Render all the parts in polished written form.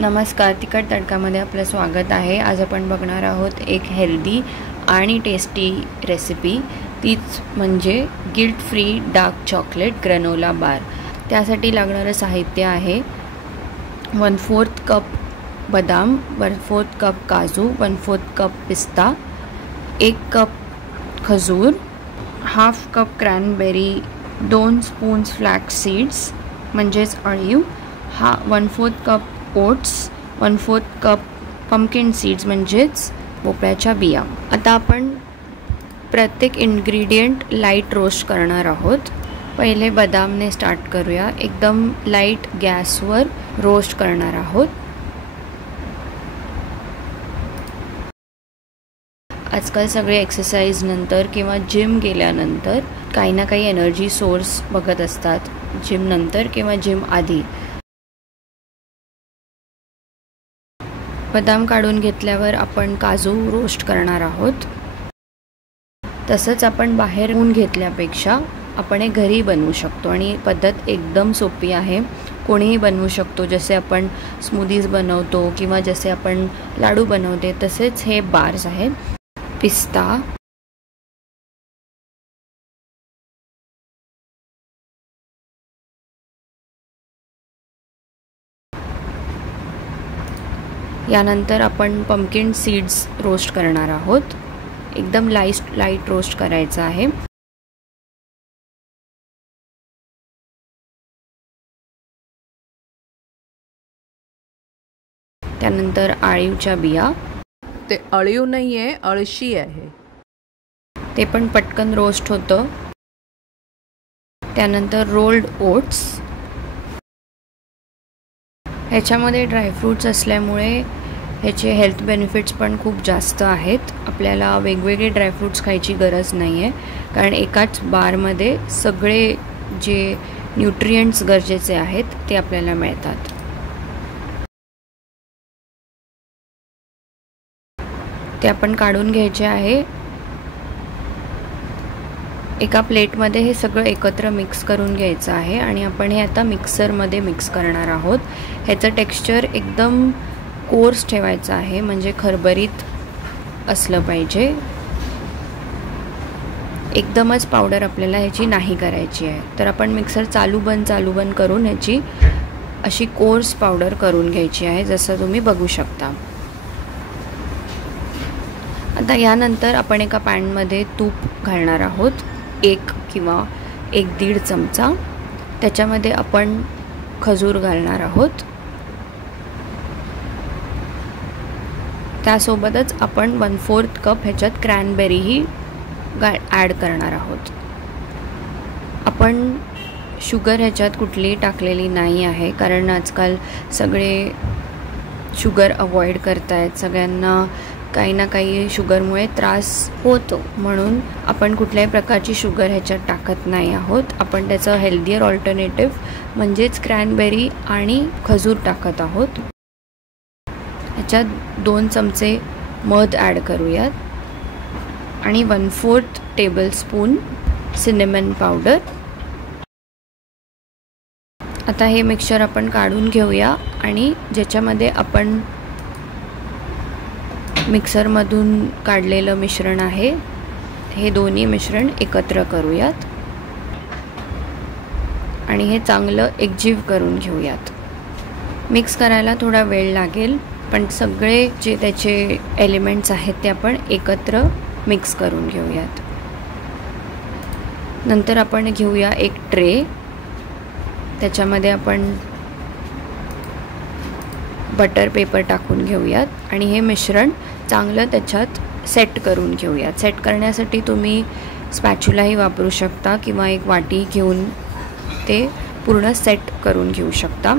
नमस्कार, तिखट तडकामध्ये आपलं स्वागत आहे। आज आपण बघणार आहोत एक हेल्दी आणि टेस्टी रेसिपी, तीच म्हणजे guilt free dark chocolate granola bar. त्यासाठी लागणारं साहित्य आहे 1/4 कप बदाम, 1/4 कप काजू, 1/4 कप पिस्ता, 1 कप खजूर, 1/2 cup cranberry, 2 spoons flax seeds म्हणजेच अळीव, 1/4 cup oats, 1/4 cup pumpkin seeds म्हणजेच भोपळ्याच्या बिया। आता आपण प्रत्येक इन्ग्रेडियंट लाईट रोस्ट करणार आहोत। पहिले बदामने स्टार्ट करूया। एकदम लाईट गॅसवर रोस्ट करणार आहोत। आजकाल सगळे एक्सरसाइज नंतर किंवा जिम गेल्यानंतर काही ना काही एनर्जी सोर्स बघत असतात, जिम नंतर किंवा जिम आधी। बदाम काढून घेतल्यावर आपण काजू रोस्ट करणार आहोत। तसंच आपण बाहेरून घेतल्यापेक्षा आपण हे घरी बनवू शकतो आणि पद्धत एकदम सोपी आहे, कोणीही बनवू शकतो। जसे आपण स्मूदीज बनवतो किंवा जसे आपण लाडू बनवते तसेच हे बार्स आहेत। पिस्ता, यानंतर आपण पंपकिन सीड्स रोस्ट करणार आहोत। एकदम लाईट रोस्ट करायचं आहे। त्यानंतर अळीवच्या बिया, ते अळीव नाहीये, अळशी आहे, ते पण पटकन रोस्ट होतं। त्यानंतर रोल्ड ओट्स, ह्याच्यामध्ये ड्रायफ्रूट्स असल्यामुळे ह्याचे हेल्थ बेनिफिट्स पण खूप जास्त आहेत। आपल्याला वेगवेगळे ड्रायफ्रूट्स खायची गरज नाही आहे, कारण एकाच बारमध्ये सगळे जे न्यूट्रिएंट्स गरजेचे आहेत ते आपल्याला मिळतात। ते आपण काढून घ्यायचे आहे। एका प्लेटमध्ये हे सगळं एकत्र मिक्स करून घ्यायचं आहे आणि आपण हे आता मिक्सरमध्ये मिक्स करणार आहोत। ह्याचं टेक्स्चर एकदम कोर्स ठेवायचं आहे, म्हणजे खरबरीत असलं पाहिजे। एकदमच पावडर आपल्याला ह्याची नाही करायची आहे, तर आपण मिक्सर चालू बंद करून ह्याची अशी कोर्स पावडर करून घ्यायची आहे, जसं तुम्ही बघू शकता। आता यानंतर आपण एका पॅनमध्ये तूप घालणार आहोत, 1 किंवा 1-1.5 चमचा। त्याच्यामध्ये आपण खजूर घालणार आहोत। त्यासोबतच आपण 1/4 कप ह्याच्यात क्रॅनबेरीही ॲड करणार आहोत। आपण शुगर ह्याच्यात कुठलीही टाकलेली नाही आहे, कारण आजकाल सगळे शुगर अवॉइड करतायत, सगळ्यांना काही ना काही शुगरमुळे त्रास होतो, म्हणून आपण कुठल्याही प्रकारची शुगर ह्याच्यात टाकत नाही आहोत। आपण त्याचं हेल्दियर ऑल्टरनेटिव्ह म्हणजेच क्रॅनबेरी आणि खजूर टाकत आहोत। ह्याच्यात 2 चमचे मध ॲड करूयात आणि 1/4 टेबलस्पून सिनेमन पावडर। आता हे मिक्सचर आपण काढून घेऊया आणि ज्याच्यामध्ये आपण मिक्सरमधून काढलेलं मिश्रण आहे, हे दोन्ही मिश्रण एकत्र करूयात आणि हे चांगलं एकजीव करून घेऊयात। मिक्स करायला थोडा वेळ लागेल, पण सगळे जे त्याचे एलिमेंट्स आहेत ते आपण एकत्र मिक्स करून घेऊयात। नंतर आपण घेऊया एक ट्रे, त्याच्यामध्ये आपण बटर पेपर टाकून घेऊयात आणि हे मिश्रण चांगलं त्याच्यात सेट करून घेऊयात। सेट करण्यासाठी तुम्ही स्पॅच्युलाही वापरू शकता किंवा एक वाटी घेऊन ते पूर्ण सेट करून घेऊ शकता।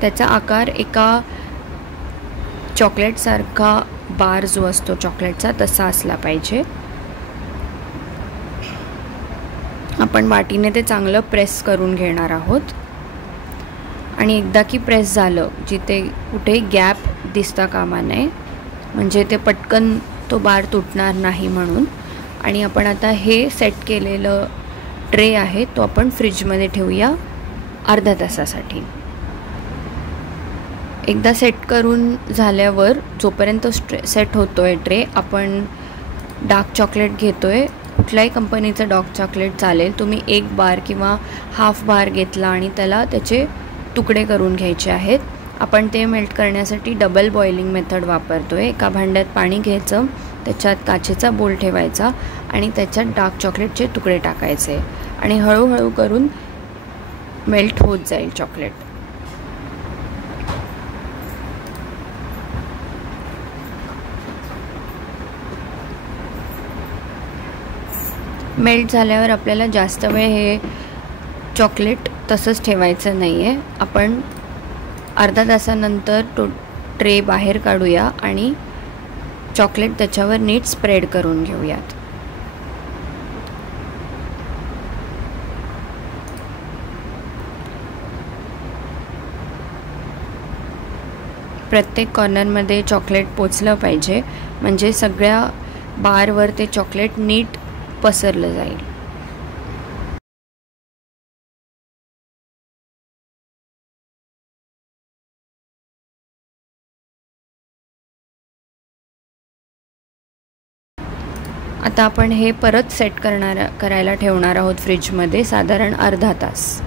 त्याचा आकार एका चॉकलेटसारखा बार जो असतो चॉकलेटचा तसा असला पाहिजे। आपण वाटीने ते चांगलं प्रेस करून घेणार आहोत आणि एकदा की प्रेस झालं, जिथे कुठे गॅप दिसता कामा नये, म्हणजे ते पटकन तो बार तुटणार नाही म्हणून। आणि आपण आता हे सेट केलेलं ट्रे आहे तो आपण फ्रीजमध्ये ठेवूया अर्धा तासासाठी। एकदा सेट करून झाल्यावर जोपर्यंत सेट होतो आहे ट्रे, आपण डार्क चॉकलेट घेतो आहे. कुठल्याही कंपनीचं डार्क चॉकलेट चालेल. तुम्ही 1 बार किंवा हाफ बार घेतला आणि त्याला त्याचे तुकडे करून घ्यायचे आहेत. आपण ते मेल्ट करण्यासाठी डबल बॉइलिंग मेथड वापरतो आहे. एका भांड्यात पाणी घ्यायचं, त्याच्यात काचेचा बोल ठेवायचा आणि त्याच्यात डार्क चॉकलेटचे तुकडे टाकायचे आणि हळूहळू करून मेल्ट होत जाईल चॉकलेट. मेल्ट झाल्यावर आपल्याला जास्त वेळ हे चॉकलेट तसंच ठेवायचं नाही आहे. आपण अर्धा तासानंतर ट्रे बाहेर काढूया आणि चॉकलेट त्याच्यावर नीट स्प्रेड करून घेऊयात. प्रत्येक कॉर्नरमध्ये चॉकलेट पोचलं पाहिजे, म्हणजे सगळ्या बारवर ते चॉकलेट नीट पसरलं जाईल. आता आपण हे परत सेट करायला ठेवणार आहोत फ्रीजमध्ये साधारण अर्धा तास.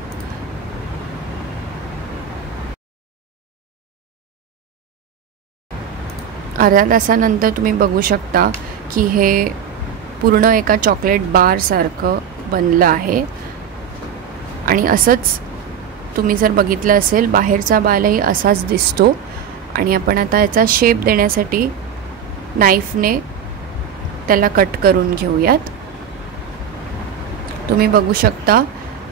अर्ध्या तासानंतर तुम्ही बघू शकता की हे पूर्ण एका चॉकलेट बारसारखं बनलं आहे. आणि असंच तुम्ही जर बघितलं असेल, बाहेरचा बालही असाच दिसतो. आणि आपण आता याचा शेप देण्यासाठी नाईफने त्याला कट करून घेऊयात. तुम्ही बघू शकता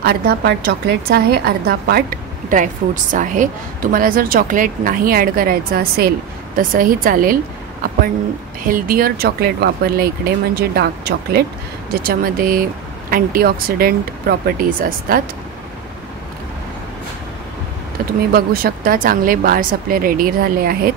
अर्धा पार्ट चॉकलेटचा आहे, अर्धा पार्ट ड्रायफ्रूट्सचा आहे. तुम्हाला जर चॉकलेट नाही ॲड करायचं असेल तसंही चालेल. आपण हेल्दियर चॉकलेट वापरलं इकडे, म्हणजे डार्क चॉकलेट, ज्याच्यामध्ये अँटीऑक्सिडंट प्रॉपर्टीज असतात. तर तुम्ही बघू शकता चांगले बार्स आपले रेडी झाले आहेत.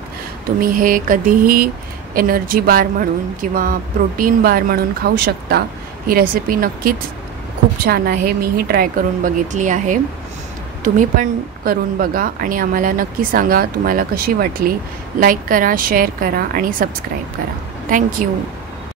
तुम्ही हे कधीही एनर्जी बार म्हणून किंवा प्रोटीन बार म्हणून खाऊ शकता. ही रेसिपी नक्कीच खूप छान आहे. मीही ट्राय करून बघितली आहे. तुम्ही पण करून बघा आणि आम्हाला नक्की सांगा तुम्हाला कशी वाटली. लाईक करा, शेअर करा आणि सबस्क्राईब करा. थँक्यू.